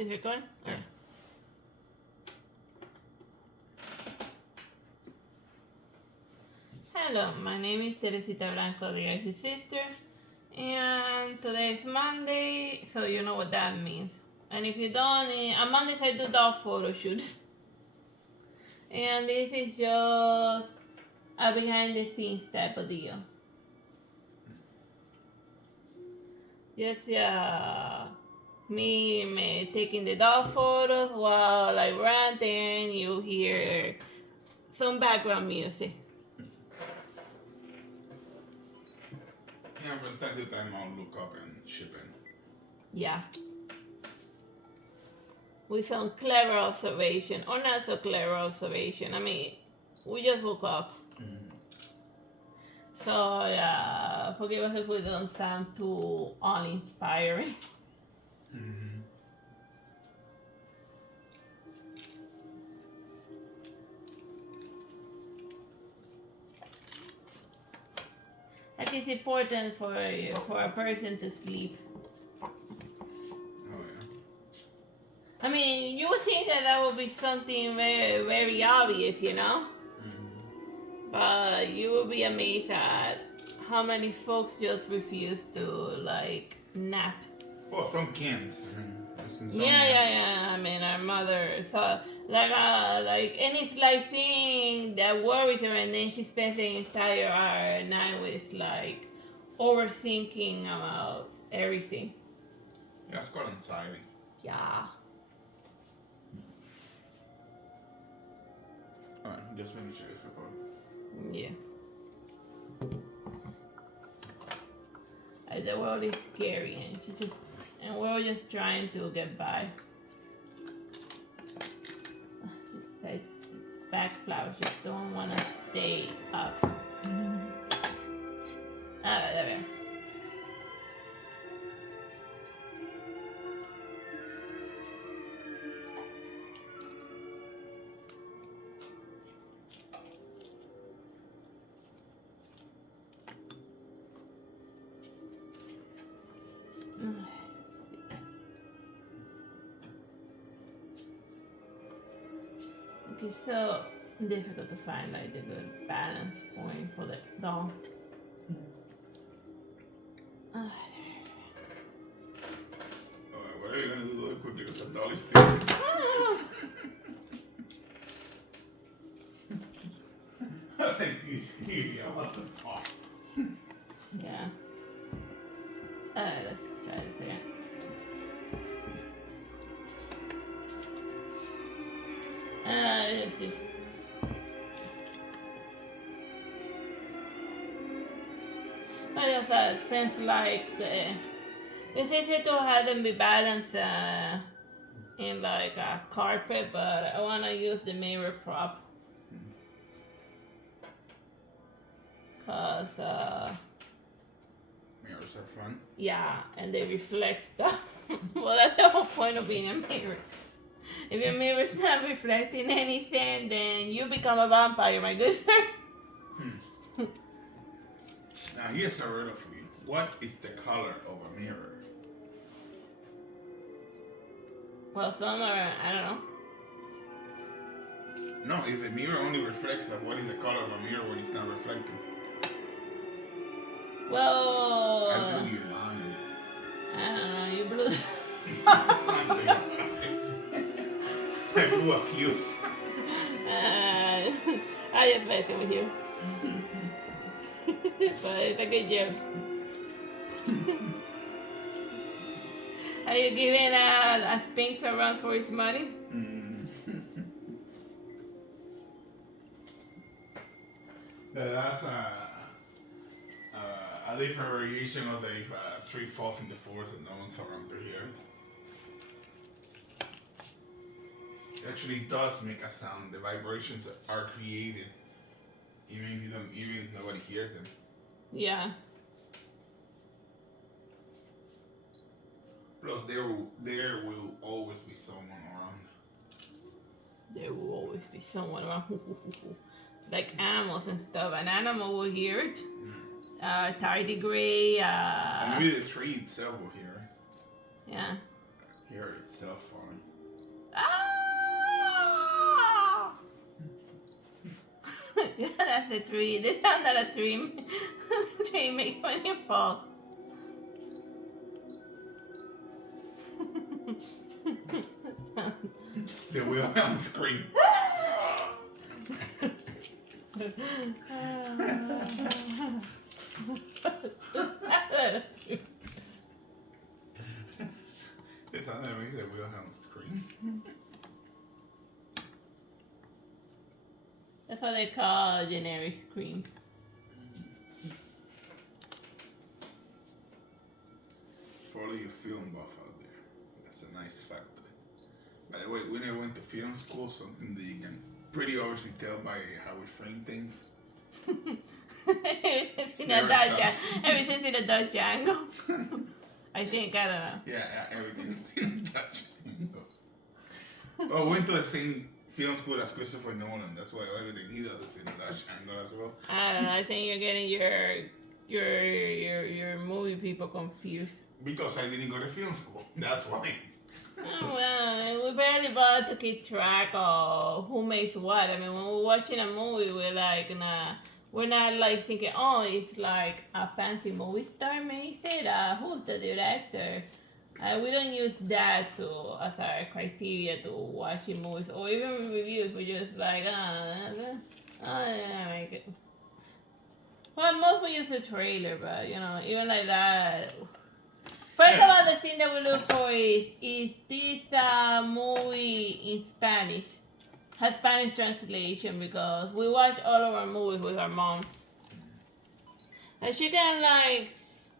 Is it recording? Yeah. Hello, my name is Teresita Blanco, the Artsy Sister, and today is Monday, so you know what that means. And if you don't, on Mondays I do dog photo shoots. And this is just a behind the scenes type of deal. Just me taking the dog photos while I rant, and you hear some background music. Yeah, but at the time I'll look up and ship in. Yeah. With some clever observation, or not so clever observation. I mean, we just woke up. So, yeah, forgive us if we don't sound too uninspiring. I think it's important for a person to sleep. Oh yeah. I mean, you would think that would be something very, very obvious, you know? But you will be amazed at how many folks just refuse to, like, nap. Well, some can't. That's insomnia. Yeah. I mean, our mother, so, like, and it's like seeing that worries her, and then she spends the entire night with, like, overthinking about everything. Yeah, it's called anxiety. Yeah. Alright, just making sure it's recording. Yeah. The world is scary, and we're all just trying to get by. This back flowers just don't want to stay up. Alright, there we are. It's so difficult to find like the good balance point for the dog. Alright, what are you gonna do really quickly because the dog is still. I think he's scared. What the fuck? Yeah. Let's try this again. Let's see. I just seems like it's easy to have them be balanced in like a carpet, but I want to use the mirror prop. Cause Mirrors are fun. yeah, and they reflect stuff. Well, that's the whole point of being a mirror. If your mirror's not reflecting anything, then you become a vampire, my good sir. Now here's a riddle for you. What is the color of a mirror? Well, some are, I don't know. No, if the mirror only reflects that, what is the color of a mirror when it's not reflecting? Well, I blew your mind. I don't know, you blew. Something. I blew a fuse. I just messing with you. But it's a good joke. Are you giving a Sphinx a run for his money? That's a different variation of the if a tree falls in the forest and no one's around to hear it. It actually does make a sound. The vibrations are created, even if nobody hears them. Yeah. Plus, there will always be someone around. There will always be someone around. Like animals and stuff. An animal will hear it. Tardigrade. And maybe the tree itself will hear it. Yeah. Here it's so funny. Ah! That's the tree. They found that a tree. The tree makes when you fall. The Wilhelm scream. The sound that makes a Wilhelm scream. That's what they call generic screams. For all you film buff out there, that's a nice fact. By the way, when I went to film school, something that you can pretty obviously tell by how we frame things. Ever since in a Dutch angle. I think, I don't know. Yeah, everything's in Dutch angle. Well, we went to the same film school as Christopher Nolan. That's why everything he does is in Dutch angle as well. I don't know. I think you're getting your movie people confused. Because I didn't go to film school. That's why. Oh, well, we barely bother to keep track of who makes what. I mean, when we're watching a movie, we're like, nah, we're not like thinking, oh, it's like a fancy movie star makes it. Who's the director? We don't use that as our criteria to watching movies or even reviews. We're just like, make it. Well, most we use the trailer, but you know, even like that. First of all, the thing that we look for is this movie in Spanish? Has Spanish translation, because we watch all of our movies with our mom. And she can like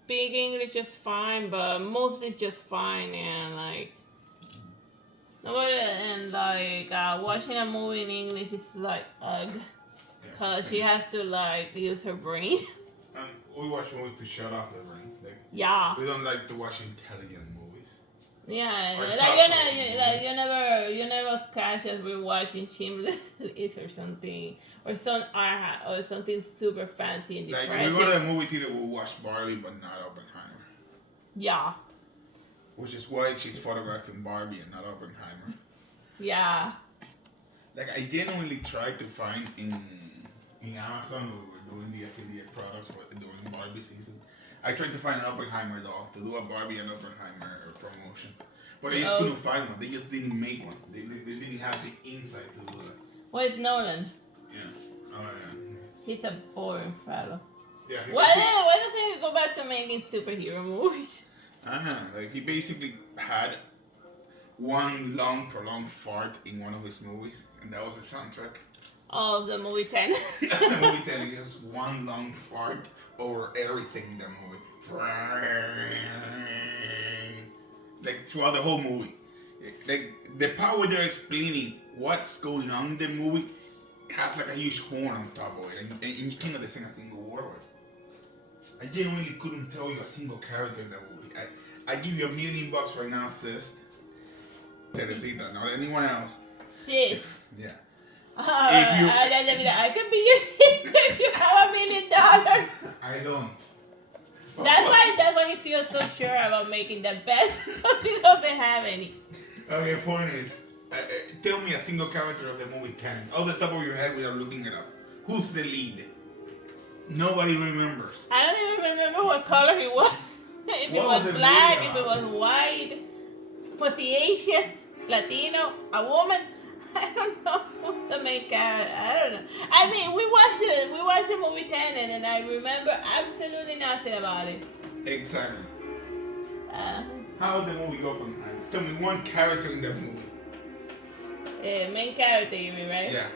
speak English just fine, but mostly just fine, and like nobody, and like watching a movie in English is like ugh, cause she has to like use her brain. And we watch movies to shut off the brain. Like, yeah. We don't like to watch intelligent movies. Yeah, Or like you never catch us we're watching Shameless or something, or something super fancy and depressing. Like, if we go to the movie theater, we'll watch Barbie, but not Oppenheimer. Yeah. Which is why she's photographing Barbie and not Oppenheimer. Yeah. Like, I genuinely tried to find in Amazon, we were doing the affiliate products during Barbie season. I tried to find an Oppenheimer doll to do a Barbie and Oppenheimer promotion. But I just couldn't find one. They just didn't make one. They didn't have the insight to do that. Well, it's Nolan. Yeah. Oh, yeah. He's a boring fellow. Yeah. Why doesn't he go back to making superhero movies? I don't know. Like, he basically had one long, prolonged fart in one of his movies, and that was the soundtrack. Of the movie 10. The movie 10 is just one long fart over everything in the movie. Like, throughout the whole movie. Like, the part where they're explaining what's going on in the movie has like a huge horn on top of it, and you cannot understand a single word of it. I genuinely couldn't tell you a single character in that movie. I give you $1 million right now, sis. Teresita, not anyone else. Sis. Yeah. I could be your sister if you have $1 million. I don't. That's why he feels so sure about making the best, because he doesn't have any. Okay, point is, tell me a single character of the movie 10, off the top of your head without looking it up. Who's the lead? Nobody remembers. I don't even remember what color he was. If it was black, if it was white, was he Asian, Latino, a woman? I don't know who's the main character. I don't know. I mean, we watched the movie 10 and I remember absolutely nothing about it. Exactly. How did the movie open? Tell me one character in that movie. Main character, you mean, right? Yeah.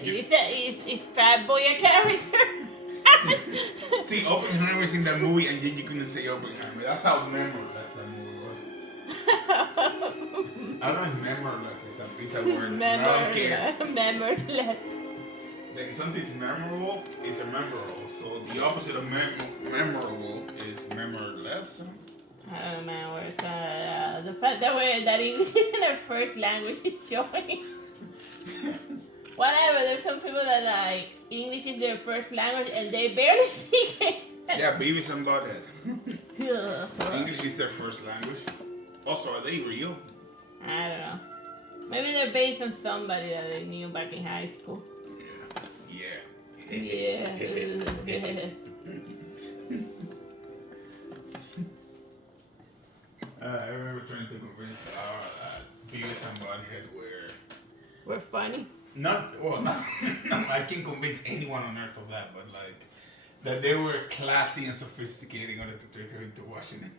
Is Fat Boy a character? See, Oppenheimer's in that movie, and then you couldn't say Oppenheimer. That's how memorable that movie was. I don't know if memorless is a word. I don't care. Memorless. Like, something's memorable is memorable. So the opposite of memorable is memorless. I don't know where it's the fact that English in their first language is showing. Whatever, there's some people that like English is their first language and they barely speak it. Yeah, Beavis and Butthead. English is their first language. Also, are they real? I don't know. Maybe they're based on somebody that they knew back in high school. Yeah. Yeah. I remember trying to convince Beavis and Butthead We're funny. not I can't convince anyone on earth of that, but like that they were classy and sophisticated in order to trick her into watching it.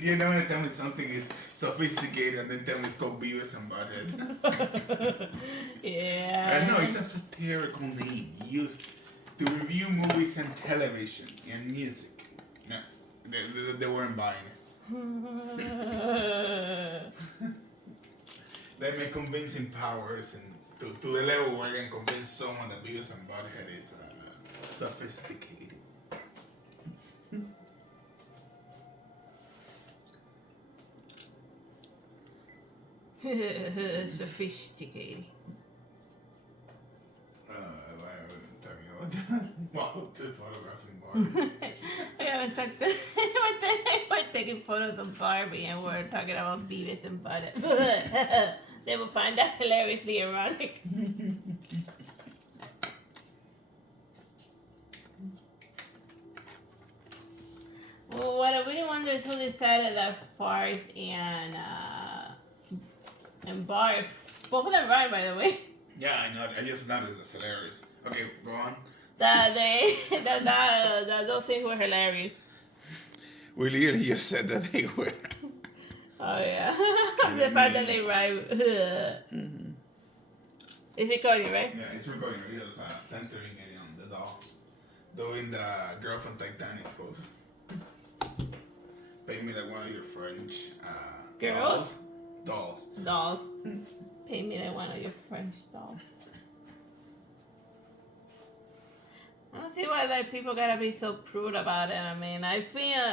You know when they tell me something is sophisticated and then tell me it's called Beavis and Butthead. Yeah. No, it's a satirical name used to review movies and television and music. No, they weren't buying it. They make convincing powers and to the level where I can convince someone that Beavis and Butthead is sophisticated. Sophisticated. Why are we talking about that? Wow, the photographing Barbie. We're taking photos of Barbie and we're talking about Beavis and Butthead. They will find that hilariously ironic. Well, what I really wonder is who decided that Fart and Barf, both of them right, by the way. Yeah, I know. I just noticed it's hilarious. Okay, go on. That those things were hilarious. We literally just said that they were. Oh yeah, the fact that they rhyme. It's recording, right? Yeah, it's recording. We're just centering it on the doll, doing the girl from Titanic pose. Pay me like one of your French Girls? Dolls. Dolls. Pay me like one of your French dolls. I don't see why like people gotta be so prude about it. I mean, I feel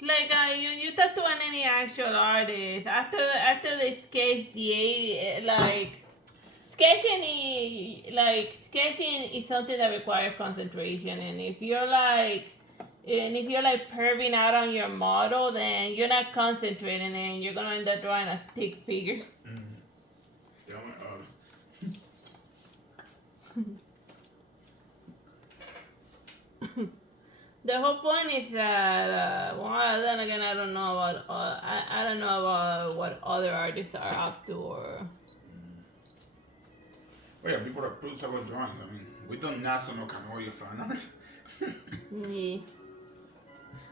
you talk to any actual artist after they sketch the 80s, sketching is something that requires concentration, and if you're perving out on your model, then you're not concentrating and you're gonna end up drawing a stick figure. The whole point is that, well, then again, I don't know about what other artists are up to, or. Well, yeah, people are prudes about drawings. I mean, we don't national canoia fan art. Yeah.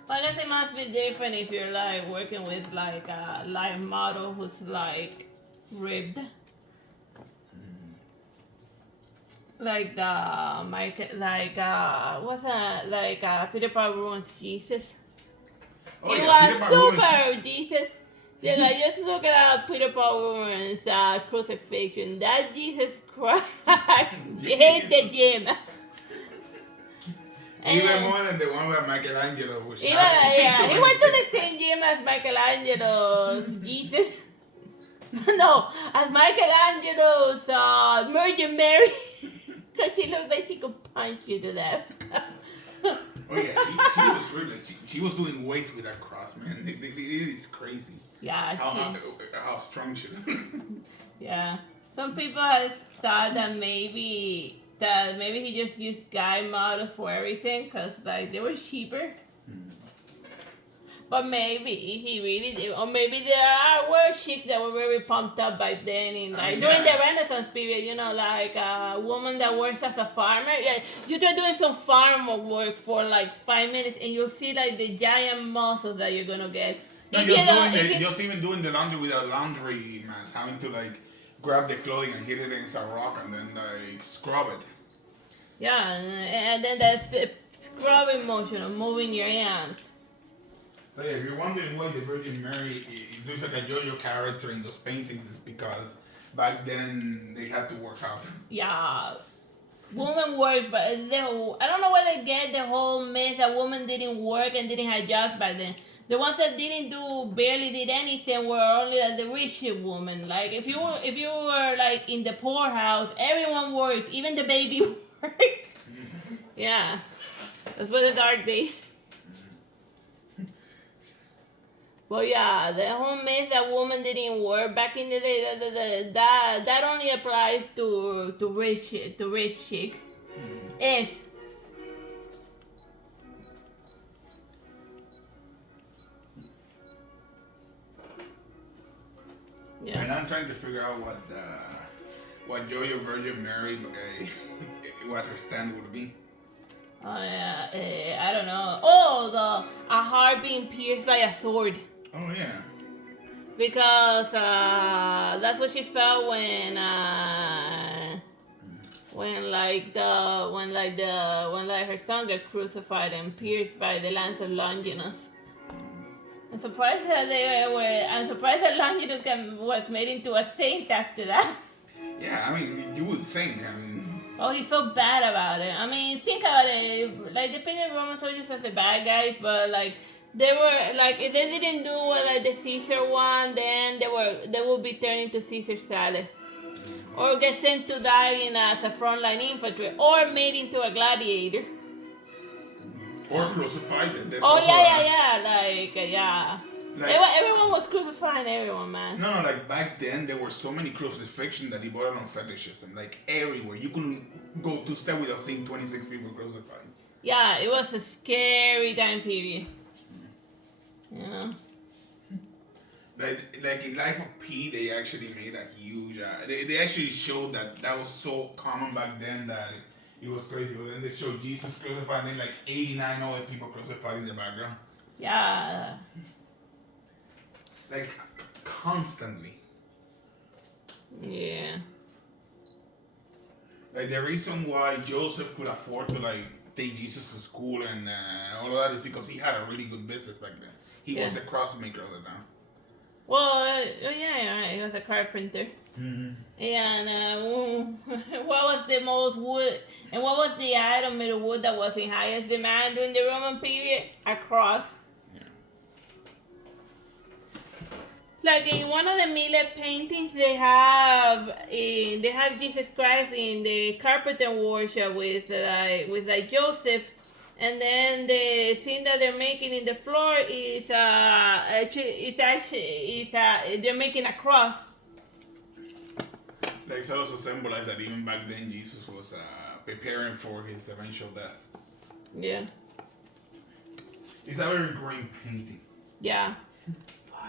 Well, I guess it must be different if you're like working with like a live model who's like ribbed. Like what's that? Peter Paul ruins Jesus. Oh, It yeah, was super Jesus. Then I just look at Peter Paul ruins crucifixion. That Jesus Christ hit the gym. Even more than the one where Michelangelo was shot. Yeah, he went to the same gym as Michelangelo's Jesus. No, as Michelangelo's Virgin Mary. Because she looked like she could punch you to death. Oh yeah, she was really she was doing weights with that cross, man. It is crazy. Yeah, how strong she looked. Yeah, some people have thought that maybe he just used guy models for everything because like they were cheaper. But maybe he really did, or maybe there were chicks that were very pumped up back then, in during the Renaissance period. You know, like a woman that works as a farmer. Yeah, you try doing some farm work for like 5 minutes, and you'll see like the giant muscles that you're gonna get. No, just even doing the laundry without laundry mask, having to like grab the clothing and hit it against a rock and then like scrub it. Yeah, and then that's scrubbing motion of moving your hands. So yeah, if you're wondering why the Virgin Mary it looks like a JoJo character in those paintings, it's because back then they had to work out. Yeah, women work, but I don't know where they get the whole myth that women didn't work and didn't have jobs back then. The ones that barely did anything were only like the rich women. Like if you were like in the poorhouse, everyone worked, even the baby worked. Yeah, those were the dark days. But yeah, the whole myth that women didn't work back in the day, that only applies to rich chicks. If yeah. And I'm trying to figure out what Joy of Virgin Mary, what her stand would be. Oh yeah, I don't know. Oh, a heart being pierced by a sword. Oh yeah. Because that's what she felt when her son got crucified and pierced by the lance of Longinus. I'm surprised that Longinus was made into a saint after that. Yeah, I mean, you would think. I mean. Oh, he felt bad about it. I mean, think about it. Like, they painted Roman soldiers as the bad guys, but like they were like, if they didn't do like the Caesar one, then they would be turned into Caesar salad, or get sent to die as a frontline infantry, or made into a gladiator, or crucified. Like, everyone was crucifying everyone, man. No, like back then there were so many crucifixions that they brought on fetishism. Like everywhere, you couldn't go 2 steps without seeing 26 people crucified. Yeah, it was a scary time period. You know. Like in Life of P, they actually made a huge. They actually showed that was so common back then that it was crazy. But then they showed Jesus crucified, and then like 89 other people crucified in the background. Yeah. Like constantly. Yeah. Like the reason why Joseph could afford to like take Jesus to school and all of that is because he had a really good business back then. He was the cross maker of the town. Well, he was a carpenter. Mm-hmm. And what was the most wood? And what was the item made of wood that was in highest demand during the Roman period? A cross. Like in one of the Miller paintings, they have Jesus Christ in the carpenter workshop with Joseph, and then the scene that they're making in the floor is they're making a cross. Like it also symbolizes that even back then Jesus was preparing for his eventual death. Yeah. It's a very great painting. Yeah.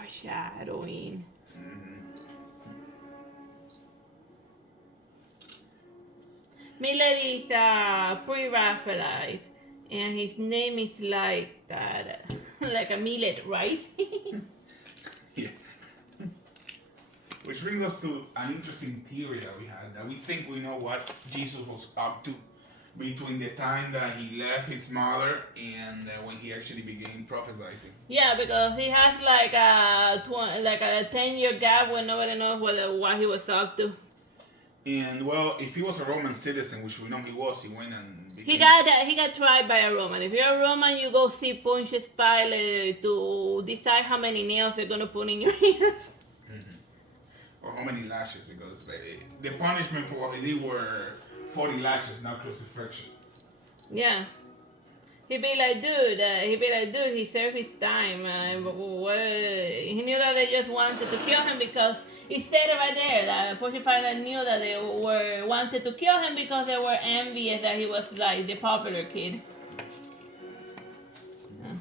Foreshadowing. Mm-hmm. Miller is a pre-Raphaelite, and his name is like that, like a millet, right? Yeah. Which brings us to an interesting theory that we had, that we think we know what Jesus was up to between the time that he left his mother and when he actually began prophesying. Yeah, because he has like a 10-year gap when nobody knows what he was up to. And well, if he was a Roman citizen, which we know he was, he went and became... He got tried by a Roman. If you're a Roman, you go see Pontius Pilate to decide how many nails they're gonna put in your hands. Mm-hmm. Or how many lashes, because the punishment for what he did were 40 lashes, not crucifixion. Yeah. He'd be like, dude, he served his time. He knew that they just wanted to kill him because he said it right there that Pontius Pilate knew that they wanted to kill him because they were envious that he was like the popular kid. Yeah.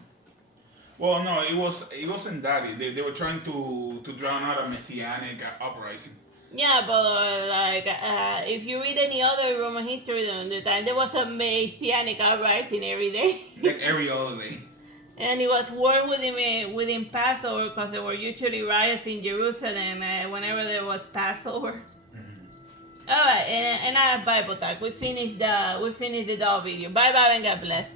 Well, no, it wasn't that. They were trying to drown out a messianic uprising. Yeah, but if you read any other Roman history during the time, there was a messianic uprising every day. Like every other day. And it was worse within Passover because there were usually riots in Jerusalem whenever there was Passover. Mm-hmm. All right, and I have Bible talk. We finished the dog video. Bye bye and God bless.